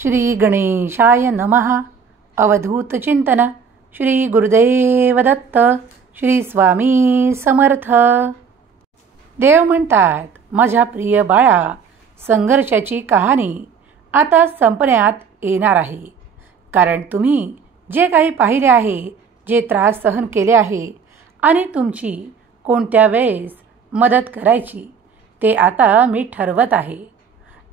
श्री गणेशाय नमः. अवधूत चिंतन. श्री गुरुदेव दत्त. श्री स्वामी समर्थ. देव म्हणतात, माझ्या प्रिय बाळा, संघर्षाची कहाणी आता संपण्यात येणार आहे. कारण तुम्ही जे काही पाहिले आहे, जे त्रास सहन केले आहे आणि तुमची कोणत्या वेळेस मदत करायची ते आता मी ठरवत आहे.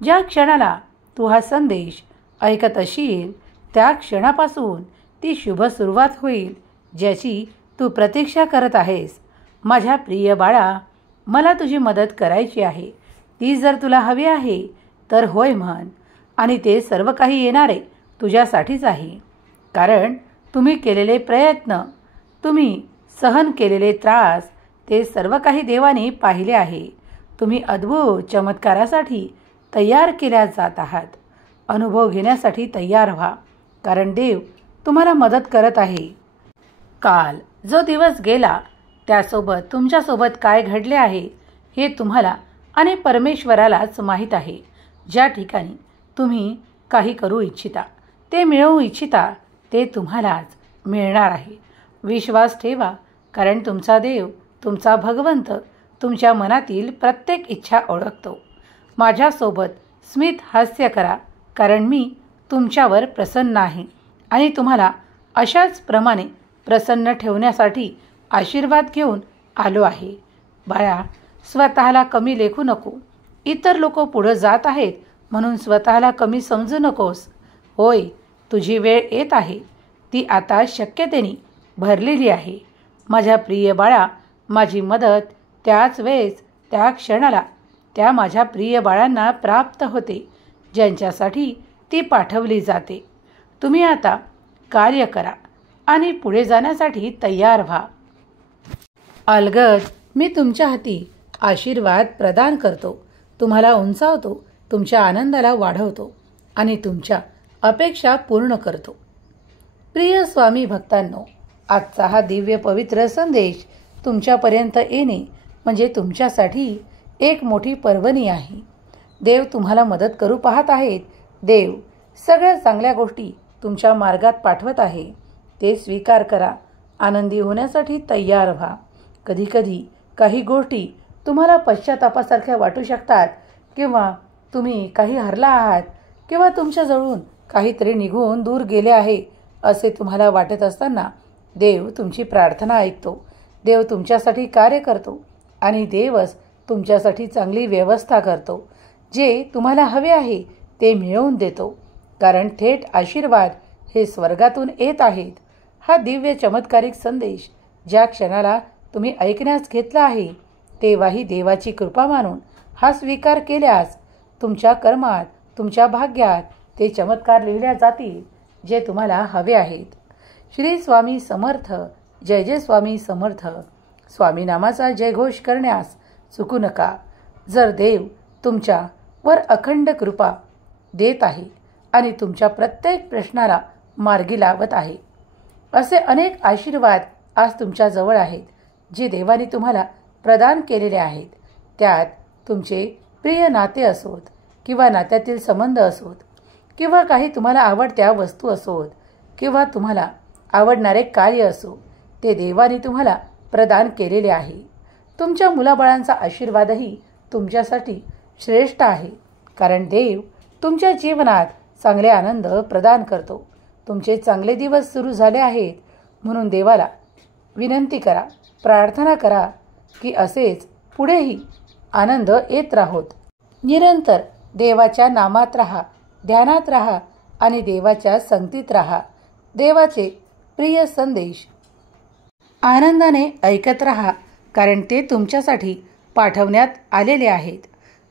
ज्या क्षणाला तू हा संदेश ऐकत असशील त्या क्षणापासून ती शुभ सुरुवात होईल, ज्याची तू प्रतीक्षा करत आहेस. माझ्या प्रिय बाळा, मला तुझी मदत करायची आहे. ती जर तुला हवी आहे तर होय म्हण, आणि ते सर्व काही येणारे तुझ्यासाठीच आहे. कारण तुम्ही केलेले प्रयत्न, तुम्ही सहन केलेले त्रास, ते सर्व काही देवाने पाहिले आहे. तुम्ही अद्भुत चमत्कारासाठी तयार केल्या जात आहात. अनुभव घेण्यासाठी तयार व्हा, कारण देव तुम्हाला मदत करत आहे. काल जो दिवस गेला त्यासोबत तुमच्यासोबत काय घडले आहे हे तुम्हाला आणि परमेश्वरालाच माहीत आहे. ज्या ठिकाणी तुम्ही काही करू इच्छिता, ते मिळवू इच्छिता, ते तुम्हालाच मिळणार आहे. विश्वास ठेवा, कारण तुमचा देव, तुमचा भगवंत तुमच्या मनातील प्रत्येक इच्छा ओळखतो. माझ्यासोबत स्मित हास्य करा, कारण मी तुमच्यावर प्रसन्न आहे आणि तुम्हाला अशाच प्रमाणे प्रसन्न ठेवण्यासाठी आशीर्वाद घेऊन आलो आहे. बाळा, स्वतःला कमी लेखू नको. इतर लोक पुढे जात आहेत म्हणून स्वतःला कमी समजू नकोस. होय, तुझी वेळ येत आहे. ती आता शक्यतेने भरलेली आहे. माझ्या प्रिय बाळा, माझी मदत त्याच वेळेस, त्या क्षणाला, त्या माझ्या प्रिय बाळांना प्राप्त होते ज्यांच्यासाठी ती पाठवली जाते. तुम्ही आता कार्य करा आणि पुढे जाण्यासाठी तयार व्हा. अलगद मी तुमच्या हाती आशीर्वाद प्रदान करतो, तुम्हाला उंचावतो, तुमच्या आनंदाला वाढवतो आणि तुमच्या अपेक्षा पूर्ण करतो. प्रिय स्वामी भक्तांनो, आजचा हा दिव्य पवित्र संदेश तुमच्यापर्यंत येणे म्हणजे तुमच्यासाठी एक मोठी पर्वणी आहे. देव तुम्हाला मदत करू पाहत आहेत. देव सगळ्या चांगल्या गोष्टी तुमच्या मार्गात पाठवत आहे. ते स्वीकार करा. आनंदी होण्यासाठी तयार व्हा. कधीकधी काही गोष्टी तुम्हाला पश्चातापासारख्या वाटू शकतात, किंवा तुम्ही काही हरला आहात, किंवा तुमच्याजवळून काहीतरी निघून दूर गेले आहे असे तुम्हाला वाटत असताना देव तुमची प्रार्थना ऐकतो. देव तुमच्यासाठी कार्य करतो आणि देवच तुमच्यासाठी चांगली व्यवस्था करतो. जे तुम्हाला हवे आहे ते मिळवून देतो, कारण थेट आशीर्वाद हे स्वर्गातून येत आहेत. हा दिव्य चमत्कारिक संदेश ज्या क्षणाला तुम्ही ऐकण्यास घेतला आहे, तेव्हाही देवाची कृपा मानून हा स्वीकार केल्यास तुमच्या कर्मात, तुमच्या भाग्यात ते चमत्कार लिहिल्या जातील जे तुम्हाला हवे आहेत. श्री स्वामी समर्थ. जय जय स्वामी समर्थ. स्वामी नामाचा जयघोष करण्यास चुकू नका. जर देव तुमच्या वर अखंड कृपा देत आहे आणि तुमच्या प्रत्येक प्रश्नाला मार्गी लावत आहे, असे अनेक आशीर्वाद आज तुमच्या जवळ आहेत जे देवाने तुम्हाला प्रदान केलेले आहेत. त्यात तुमचे प्रिय नाते असोत, किंवा नात्यातील संबंध असोत, किंवा काही तुम्हाला आवडत्या वस्तू असोत, किंवा तुम्हाला आवडणारे कार्य असो, ते देवाने तुम्हाला प्रदान केलेले आहे. तुमच्या मुलाबाळांचा आशीर्वादही तुमच्यासाठी श्रेष्ठ आहे, कारण देव तुमच्या जीवनात चांगले आनंद प्रदान करतो. तुमचे चांगले दिवस सुरू झाले आहेत म्हणून देवाला विनंती करा, प्रार्थना करा की असेच पुढेही आनंद येत राहोत. निरंतर देवाच्या नामात राहा, ध्यानात राहा आणि देवाच्या संगतीत राहा. देवाचे प्रिय संदेश आनंदाने ऐकत राहा, कारण ते तुमच्यासाठी पाठवण्यात आलेले आहेत.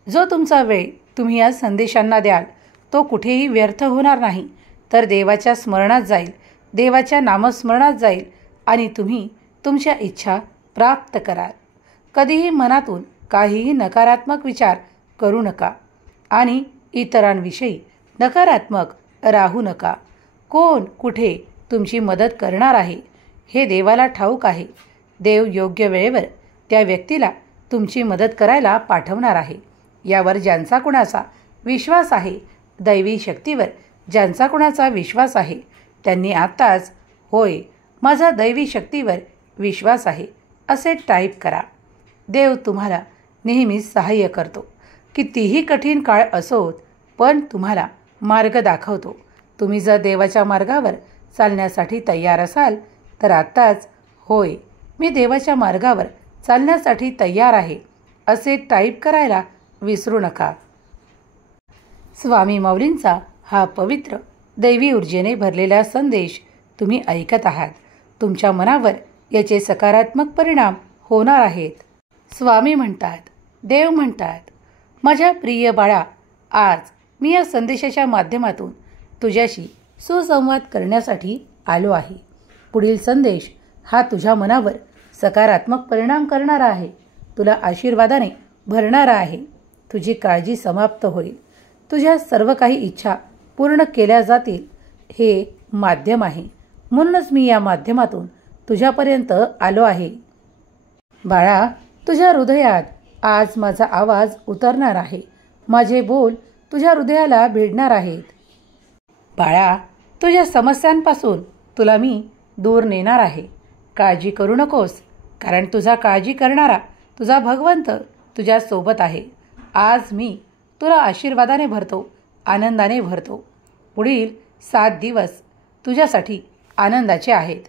जो तुमचा वेळ तुम्ही या संदेशांना द्याल तो कुठेही व्यर्थ होणार नाही, तर देवाच्या स्मरणात जाईल, देवाच्या नामस्मरणात जाईल आणि तुम्ही तुमच्या इच्छा प्राप्त कराल. कधीही मनातून काहीही नकारात्मक विचार करू नका आणि इतरांविषयी नकारात्मक राहू नका. कोण कुठे तुमची मदत करणार आहे हे देवाला ठाऊक आहे. देव योग्य वेळेवर त्या व्यक्तीला तुमची मदत करायला पाठवणार आहे. यावर ज्यांचा कुणाचा विश्वास आहे, दैवी शक्तीवर ज्यांचा कोणाचा विश्वास आहे त्यांनी आत्ताच होय माझा दैवी शक्तीवर विश्वास आहे असे टाईप करा. देव तुम्हाला नेहमीच सहाय्य करतो. कितीही कठीण काळ असोत पण तुम्हाला मार्ग दाखवतो. तुम्ही जर देवाच्या मार्गावर चालण्यासाठी तयार असाल तर आत्ताच होय मी देवाच्या मार्गावर चालण्यासाठी तयार आहे असे टाईप करायला विसरू नका. स्वामी माऊलींचा हा पवित्र दैवी ऊर्जेने भरलेला संदेश तुम्ही ऐकत आहात. तुमच्या मनावर याचे सकारात्मक परिणाम होणार आहेत. स्वामी म्हणतात, देव म्हणतात, माझ्या प्रिय बाळा, आज मी या संदेशाच्या माध्यमातून तुझ्याशी सुसंवाद करण्यासाठी आलो आहे. पुढील संदेश हा तुझ्या मनावर सकारात्मक परिणाम करणारा आहे. तुला आशीर्वादाने भरणारा आहे. तुझी काळजी समाप्त होईल. तुझ्या सर्व काही इच्छा पूर्ण केल्या जातील. हे माध्यम आहे म्हणूनच मी या माध्यमातून तुझ्यापर्यंत आलो आहे. बाळा, तुझ्या हृदयात आज माझा आवाज उतरणार आहे. माझे बोल तुझ्या हृदयाला भिडणार आहेत. बाळा, तुझ्या समस्यांपासून तुला मी दूर नेणार आहे. काळजी करू नकोस, कारण तुझा काळजी करणारा तुझा भगवंत तुझ्या सोबत आहे. आज मी तुला आशीर्वादाने भरतो, आनंदाने भरतो. पुढील 7 दिवस तुझ्यासाठी आनंदाचे आहेत.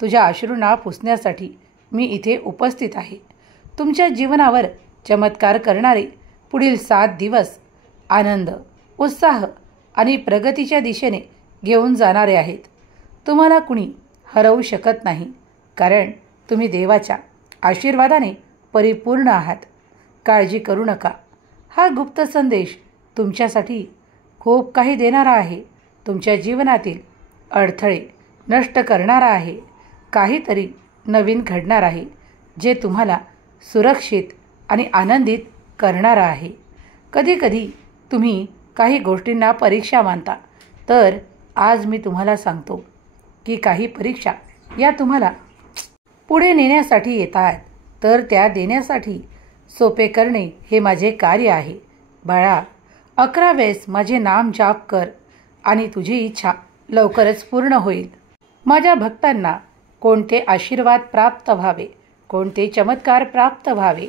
तुझ्या अश्रूंना पुसण्यासाठी मी इथे उपस्थित आहे. तुमच्या जीवनावर चमत्कार करणारे पुढील 7 दिवस आनंद, उत्साह आणि प्रगतीच्या दिशेने घेऊन जाणारे आहेत. तुम्हाला कुणी हरवू शकत नाही, कारण तुम्ही देवाच्या आशीर्वादाने परिपूर्ण आहात. काळजी करू नका. हा गुप्त संदेश तुमच्यासाठी खूप काही देणारा आहे. तुमच्या जीवनातील अडथळे नष्ट करणारा आहे. काहीतरी नवीन घडणार आहे जे तुम्हाला सुरक्षित आणि आनंदित करणारा आहे. कधीकधी तुम्ही काही गोष्टींना परीक्षा मानता, तर आज मी तुम्हाला सांगतो की काही परीक्षा या तुम्हाला पुढे नेण्यासाठी येतात, तर त्या देण्यासाठी सोपे करणे हे माझे कार्य आहे. बाळा, 11 वेळेस माझे नाम जाप कर आणि तुझी इच्छा लवकरच पूर्ण होईल. माझ्या भक्तांना कोणते आशीर्वाद प्राप्त व्हावे, कोणते चमत्कार प्राप्त व्हावे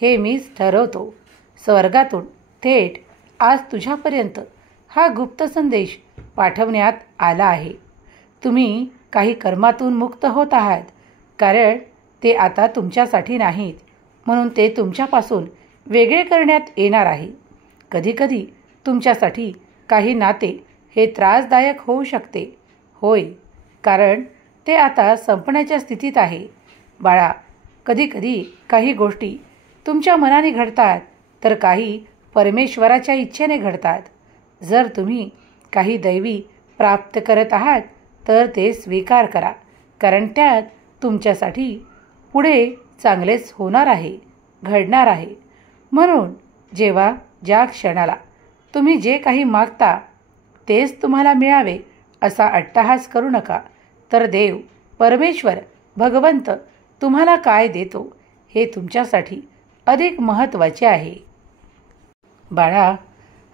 हे मीच ठरवतो. स्वर्गातून थेट आज तुझ्यापर्यंत हा गुप्त संदेश पाठवण्यात आला आहे. तुम्ही काही कर्मातून मुक्त होत आहात, कारण ते आता तुमच्यासाठी नाहीत, म्हणून ते तुमच्यापासून वेगळे करण्यात येणार आहे. कधीकधी तुमच्यासाठी काही नाते हे त्रासदायक होऊ शकते, होय, कारण ते आता संपण्याच्या स्थितीत आहे. बाळा, कधीकधी काही गोष्टी तुमच्या मनाने घडतात, तर काही परमेश्वराच्या इच्छेने घडतात. जर तुम्ही काही दैवी प्राप्त करत आहात तर ते स्वीकार करा, कारण त्यात तुमच्यासाठी पुढे चांगलेच होणार आहे, घडणार आहे. म्हणून जेव्हा ज्या क्षणाला तुम्ही जे काही मागता तेच तुम्हाला मिळावे असा अट्टहास करू नका. तर देव, परमेश्वर, भगवंत तुम्हाला काय देतो हे तुमच्यासाठी अधिक महत्त्वाचे आहे. बाळा,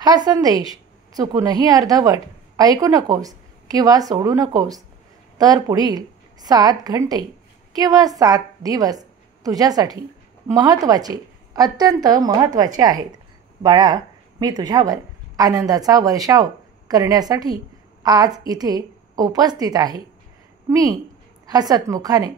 हा संदेश चुकूनही अर्धवट ऐकू नकोस किंवा सोडू नकोस. तर पुढील 7 घंटे किंवा 7 दिवस तुझ्यासाठी महत्त्वाचे, अत्यंत महत्त्वाचे आहेत. बाळा, मी तुझ्यावर आनंदाचा वर्षाव करण्यासाठी आज इथे उपस्थित आहे. मी हसतमुखाने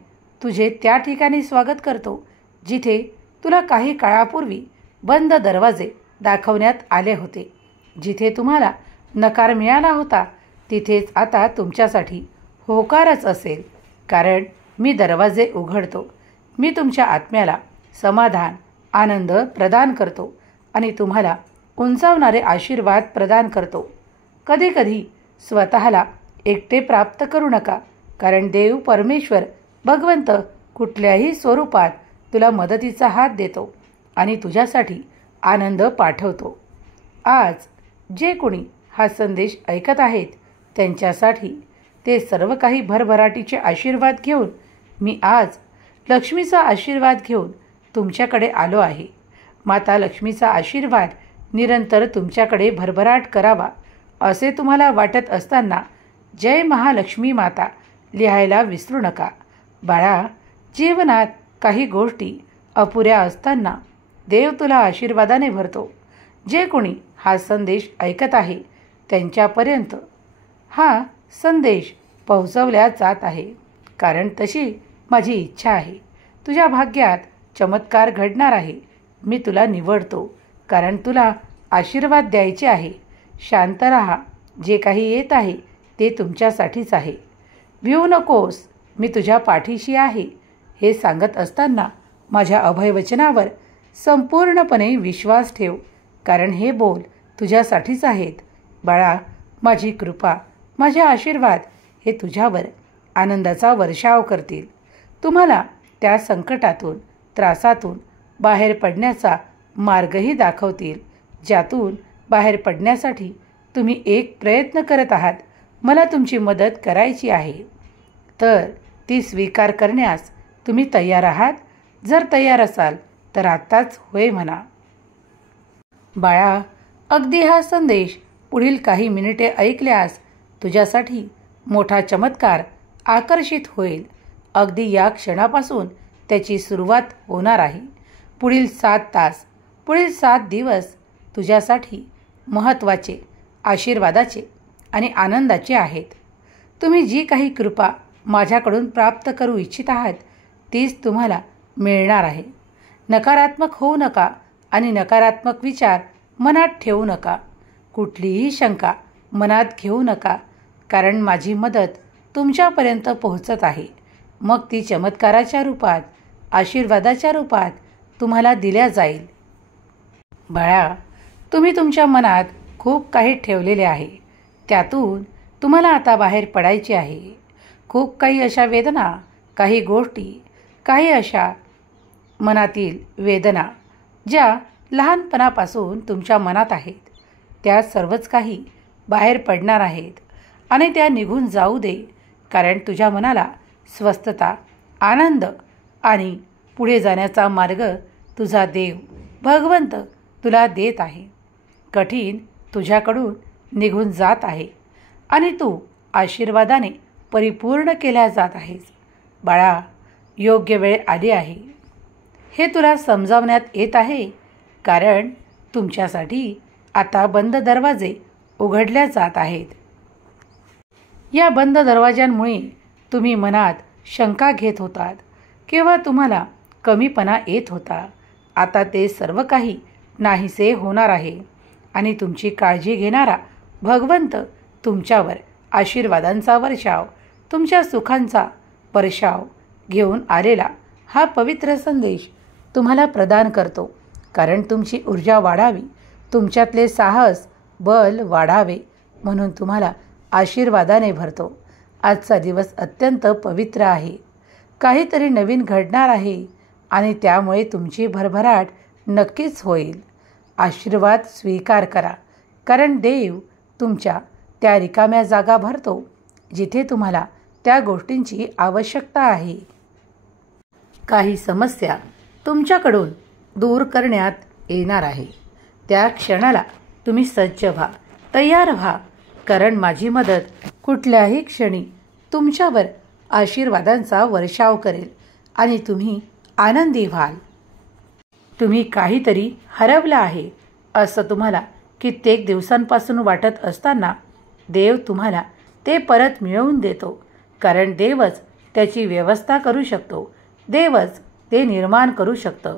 तुझे त्या ठिकाणी स्वागत करतो जिथे तुला काही काळापूर्वी बंद दरवाजे दाखवण्यात आले होते. जिथे तुम्हाला नकार मिळाला होता तिथेच आता तुमच्यासाठी होकारच असेल, कारण मी दरवाजे उघडतो. मी तुमच्या आत्म्याला समाधान, आनंद प्रदान करतो आणि तुम्हाला उंचावणारे आशीर्वाद प्रदान करतो. कधीकधी स्वतःला एकटे प्राप्त करू नका, कारण देव, परमेश्वर, भगवंत कुठल्याही स्वरूपात तुला मदतीचा हात देतो आणि तुझ्यासाठी आनंद पाठवतो. आज जे कोणी हा संदेश ऐकत आहेत त्यांच्यासाठी ते सर्व काही भरभराटीचे आशीर्वाद घेऊन मी आज लक्ष्मीचा आशीर्वाद घेऊन तुमच्याकडे आलो आहे. माता लक्ष्मीचा आशीर्वाद निरंतर तुमच्याकडे भरभराट करावा असे तुम्हाला वाटत असताना जय महालक्ष्मी माता लिहायला विसरू नका. बाळा, जीवनात काही गोष्टी अपुऱ्या असताना देव तुला आशीर्वादाने भरतो. जे कोणी हा संदेश ऐकत आहे त्यांच्यापर्यंत हा संदेश पोहोचवल्या जात आहे, कारण तशी माझी इच्छा आहे. तुझ्या भाग्यात चमत्कार घडणार आहे. मी तुला निवडतो कारण तुला आशीर्वाद द्यायचे आहे. शांत राहा. जे काही येत आहे ते तुमच्यासाठीच आहे. भिवू नकोस, मी तुझ्या पाठीशी आहे. हे सांगत असताना माझ्या अभयवचनावर संपूर्णपणे विश्वास ठेव, कारण हे बोल तुझ्यासाठीच आहेत. बाळा, माझी कृपा, माझे आशीर्वाद हे तुझ्यावर आनंदाचा वर्षाव करतील. तुम्हाला त्या संकटातून, त्रासातून बाहेर पडण्याचा मार्गही दाखवतील, ज्यातून बाहेर पडण्यासाठी तुम्ही एक प्रयत्न करत आहात. मला तुमची मदत करायची आहे, तर ती स्वीकार करण्यास तुम्ही तयार आहात? जर तयार असाल तर आत्ताच होय म्हणा. बाळा, अगदी हा संदेश पुढील काही मिनिटे ऐकल्यास तुझ्यासाठी मोठा चमत्कार आकर्षित होईल. अगदी या क्षणापासून त्याची सुरुवात होणार आहे. पुढील 7 तास, पुढील 7 दिवस तुझ्यासाठी महत्त्वाचे, आशीर्वादाचे आणि आनंदाचे आहेत. तुम्ही जी काही कृपा माझ्याकडून प्राप्त करू इच्छित आहात तीच तुम्हाला मिळणार आहे. नकारात्मक होऊ नका आणि नकारात्मक विचार मनात ठेवू नका. कुठलीही शंका मनात घेऊ नका, कारण माझी मदत तुमच्यापर्यंत पोहोचत आहे. मग ती चमत्काराच्या रूपात, आशीर्वादाच्या रूपात तुम्हाला दिल्या जाईल. बाळा, तुम्ही तुमच्या मनात खूप काही ठेवलेले आहे. त्यातून तुम्हाला आता बाहेर पडायचे आहे. खूप काही अशा वेदना, काही गोष्टी, काही अशा मनातील वेदना ज्या लहानपणापासून तुमच्या मनात आहेत, त्या सर्वच काही बाहेर पडणार आहेत आणि त्या निघून जाऊ दे, कारण तुझ्या मनाला स्वस्थता, आनंद आणि पुढे जाण्याचा मार्ग तुझा देव, भगवंत तुला देत आहे. कठीण तुझ्याकडून निघून जात आहे आणि तू आशीर्वादाने परिपूर्ण केल्या जात आहेस. बाळा, योग्य वेळ आली आहे हे तुला समजावण्यात येत आहे, कारण तुमच्यासाठी आता बंद दरवाजे उघडल्या जात आहेत. या बंद दरवाजांमुळे तुम्ही मनात शंका घेत होतात किंवा तुम्हाला कमीपणा येत होता. आता ते सर्व काही नाहीसे होणार आहे आणि तुमची काळजी घेणारा भगवंत तुमच्यावर आशीर्वादांचा वर्षाव, तुमच्या सुखांचा वर्षाव घेऊन आलेला हा पवित्र संदेश तुम्हाला प्रदान करतो. कारण तुमची ऊर्जा वाढावी, तुमच्यातले साहस, बल वाढावे म्हणून तुम्हाला आशीर्वादाने भरतो. आजचा दिवस अत्यंत पवित्र आहे. काहीतरी नवीन घडणार आहे आणि त्यामुळे तुमची भरभराट नक्कीच होईल. आशीर्वाद स्वीकार करा, कारण देव तुमच्या त्या रिकाम्या जागा भरतो जिथे तुम्हाला त्या गोष्टींची आवश्यकता आहे. काही समस्या तुमच्याकडून दूर करण्यात येणार आहे. त्या क्षणाला तुम्ही सज्ज व्हा, तयार व्हा, कारण माझी मदत कुठल्याही क्षणी तुमच्यावर आशीर्वादांचा वर्षाव करेल आणि तुम्ही आनंदी व्हाल. तुम्ही काहीतरी हरवलं आहे असं तुम्हाला कित्येक दिवसांपासून वाटत असताना देव तुम्हाला ते परत मिळवून देतो, कारण देवच त्याची व्यवस्था करू शकतो. देवच ते निर्माण करू शकतं.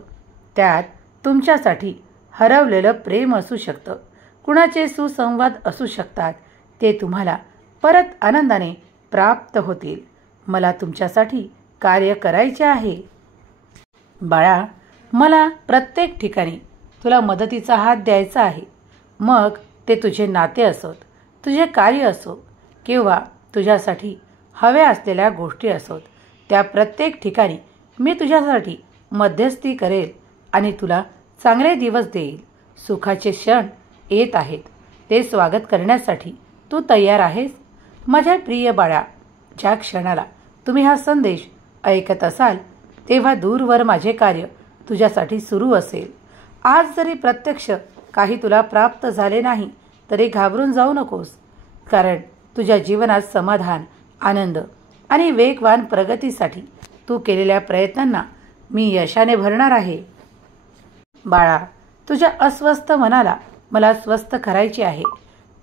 त्यात तुमच्यासाठी हरवलेलं प्रेम असू शकतं, कुणाचे सुसंवाद असू शकतात. ते तुम्हाला परत आनंदाने प्राप्त होतील. मला तुमच्यासाठी कार्य करायचे आहे. बाळा, मला प्रत्येक ठिकाणी तुला मदतीचा हात द्यायचा आहे. मग ते तुझे नाते असोत, तुझे कार्य असो किंवा तुझ्यासाठी हव्या असलेल्या गोष्टी असोत, त्या प्रत्येक ठिकाणी मी तुझ्यासाठी मध्यस्थी करेल आणि तुला चांगले दिवस देईल. सुखाचे क्षण येत आहेत, ते स्वागत करण्यासाठी तू तयार आहेस? माझ्या प्रिय बाळा, ज्या क्षणाला तुम्ही हा संदेश ऐकत असाल तेव्हा दूरवर माझे कार्य तुझ्यासाठी सुरू असेल. आज जरी प्रत्यक्ष काही तुला प्राप्त झाले नाही तरी घाबरून जाऊ नकोस, कारण तुझ्या जीवनात समाधान, आनंद आणि वेगवान प्रगतीसाठी तू केलेल्या प्रयत्नांना मी यशाने भरणार आहे. बाळा, तुझ्या अस्वस्थ मनाला मला स्वस्थ करायचे आहे.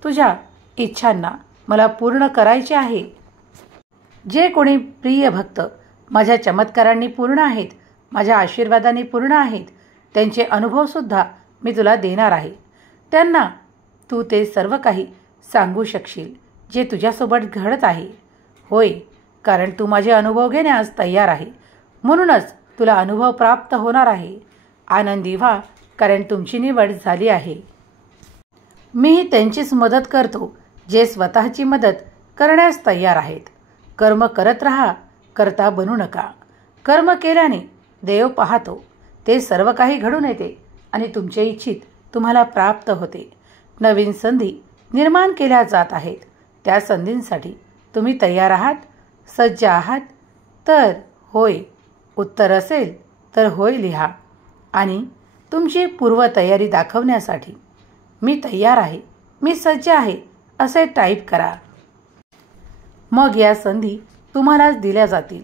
तुझ्या इच्छांना मला पूर्ण करायचे आहे. जे कोणी प्रिय भक्त माझ्या चमत्कारांनी पूर्ण आहेत, माझ्या आशीर्वादांनी पूर्ण आहेत, त्यांचे अनुभवसुद्धा मी तुला देणार आहे. त्यांना तू ते सर्व काही सांगू शकशील जे तुझ्यासोबत घडत आहे. होय, कारण तू माझे अनुभव घेण्यास तयार आहे, म्हणूनच तुला अनुभव प्राप्त होणार आहे. आनंदी व्हा, कारण तुमची निवड झाली आहे. मीही त्यांचीच मदत करतो जे स्वतःची मदत करण्यास तयार आहेत. कर्म करत राहा, करता बनू नका. कर्म केल्याने देव पाहतो, ते सर्व काही घडून येते आणि तुमचे इच्छित तुम्हाला प्राप्त होते. नवीन संधी निर्माण केल्या जात आहेत. त्या संधींसाठी तुम्ही तयार आहात, सज्ज आहात? तर होय उत्तर असेल तर होय लिहा आणि तुमची पूर्वतयारी दाखवण्यासाठी मी तयार आहे, मी सज्ज आहे असे टाईप करा. मग या संधी तुम्हालाच दिल्या जातील.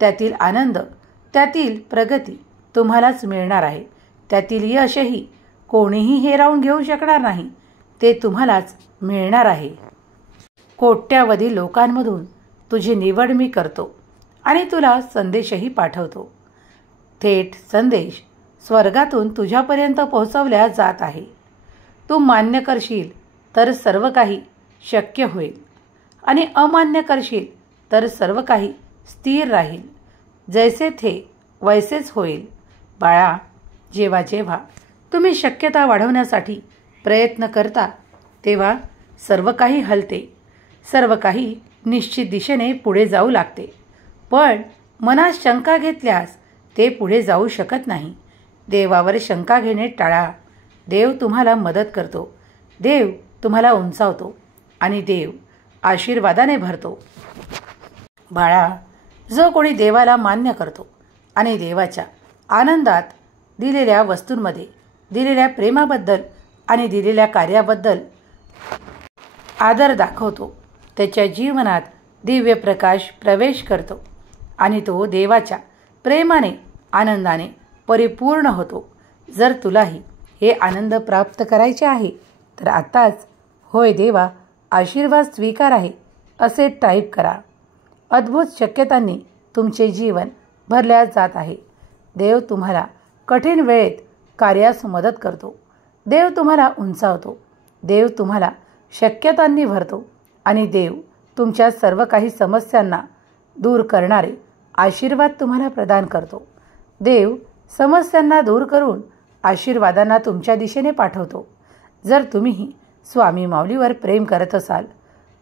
त्यातील आनंद, त्यातील प्रगती तुम्हालाच मिळणार आहे. त्यातील यशही कोणीही हिरावून घेऊ शकणार नाही, ते तुम्हालाच मिळणार आहे. कोट्यावधी लोकांमधून तुझी निवड मी करतो आणि तुला संदेशही पाठवतो. थेट संदेश स्वर्गातून तुझ्यापर्यंत पोहोचवल्या जात आहे. तू मान्य करशील तर सर्व काही शक्य होईल आणि अमान्य करशील तर सर्व काही स्थिर राहील. जैसे थे वैसेच होईल. बाळा, जेव्हा जेव्हा तुम्ही शक्यता वाढवण्यासाठी प्रयत्न करता, तेव्हा सर्व काही हलते, सर्व काही निश्चित दिशेने पुढे जाऊ लागते. पण मनात शंका घेतल्यास ते पुढे जाऊ शकत नाही. देवावर शंका घेणे टाळा. देव तुम्हाला मदत करतो, देव तुम्हाला उंचावतो आणि देव आशीर्वादाने भरतो. बाळा, जो कोणी देवाला मान्य करतो आणि देवाच्या आनंदात दिलेल्या वस्तूंमध्ये, दिलेल्या प्रेमाबद्दल आणि दिलेल्या कार्याबद्दल आदर दाखवतो, त्याच्या जीवनात दिव्य प्रकाश प्रवेश करतो आणि तो देवाच्या प्रेमाने, आनंदाने परिपूर्ण होतो. जर तुलाही हे आनंद प्राप्त करायचे आहे तर आताच होय देवा, आशीर्वाद स्वीकार आहे असे टाईप करा. अद्भुत शक्यतांनी तुमचे जीवन भरल्या जात आहे. देव तुम्हाला कठीण वेळेत कार्यास मदत करतो. देव तुम्हाला उंचावतो. देव तुम्हाला शक्यतांनी भरतो आणि देव तुमच्या सर्व काही समस्यांना दूर करणारे आशीर्वाद तुम्हाला प्रदान करतो. देव समस्यांना दूर करून आशीर्वादांना तुमच्या दिशेने पाठवतो. जर तुम्हीही स्वामी माऊलीवर प्रेम करत असाल,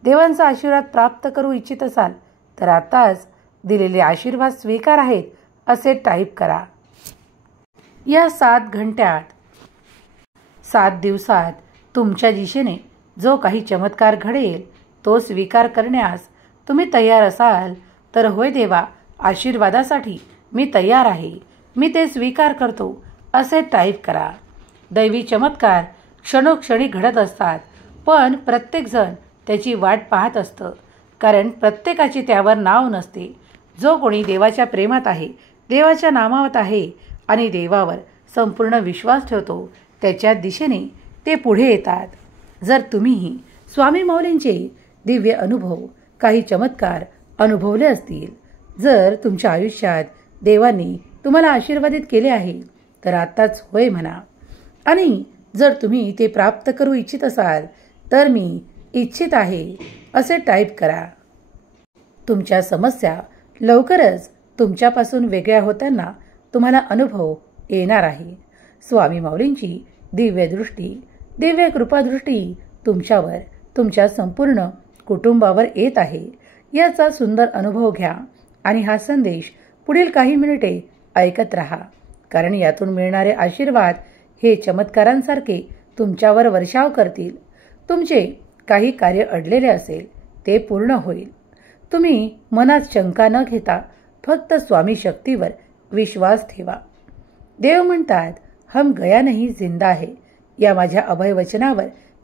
देवांचा आशीर्वाद प्राप्त करू इच्छित असाल, तर आताच दिलेले आशीर्वाद स्वीकार आहेत असे टाईप करा. या 7 घंट्यात, 7 दिवसात तुमच्या दिशेने जो काही चमत्कार घडेल तो स्वीकार करण्यास तुम्ही तयार असाल तर होय देवा, आशीर्वादासाठी मी तयार आहे, मी ते स्वीकार करतो असे टाईप करा. दैवी चमत्कार क्षणोक्षणी घडत असतात, पण प्रत्येकजण त्याची वाट पाहत असतं, कारण प्रत्येकाची त्यावर नाव नसते. जो कोणी देवाच्या प्रेमात आहे, देवाच्या नामावत आहे आणि देवावर संपूर्ण विश्वास ठेवतो, त्याच्या दिशेने ते पुढे येतात. जर तुम्हीही स्वामी माऊलींचे दिव्य अनुभव, काही चमत्कार अनुभवले असतील, जर तुमच्या आयुष्यात देवांनी तुम्हाला आशीर्वादित केले आहे, तर आताच होय म्हणा. आणि जर तुम्ही ते प्राप्त करू इच्छित असाल तर मी इच्छित आहे असे टाईप करा. तुमच्या समस्या लवकरच तुमच्यापासून वेगळ्या होताना तुम्हाला अनुभव येणार आहे. स्वामी माऊलींची दिव्य दृष्टी, दिव्य कृपादृष्टी तुमच्यावर, तुमच्या संपूर्ण कुटुंबावर येत आहे. याचा सुंदर अनुभव घ्या आणि हा संदेश पुढील काही मिनिटे ऐकत राहा, कारण यातून मिळणारे आशीर्वाद हे चमत्कारांसारखे तुमच्यावर वर्षाव करतील. तुमचे काही कार्य अडलेले असेल ते पूर्ण होईल. तुम्ही मनात शंका न घेता फक्त स्वामी शक्तीवर विश्वास ठेवा. देव म्हणतात, हम गया नहीं जिंदा है. या माझ्या अभय वचनावर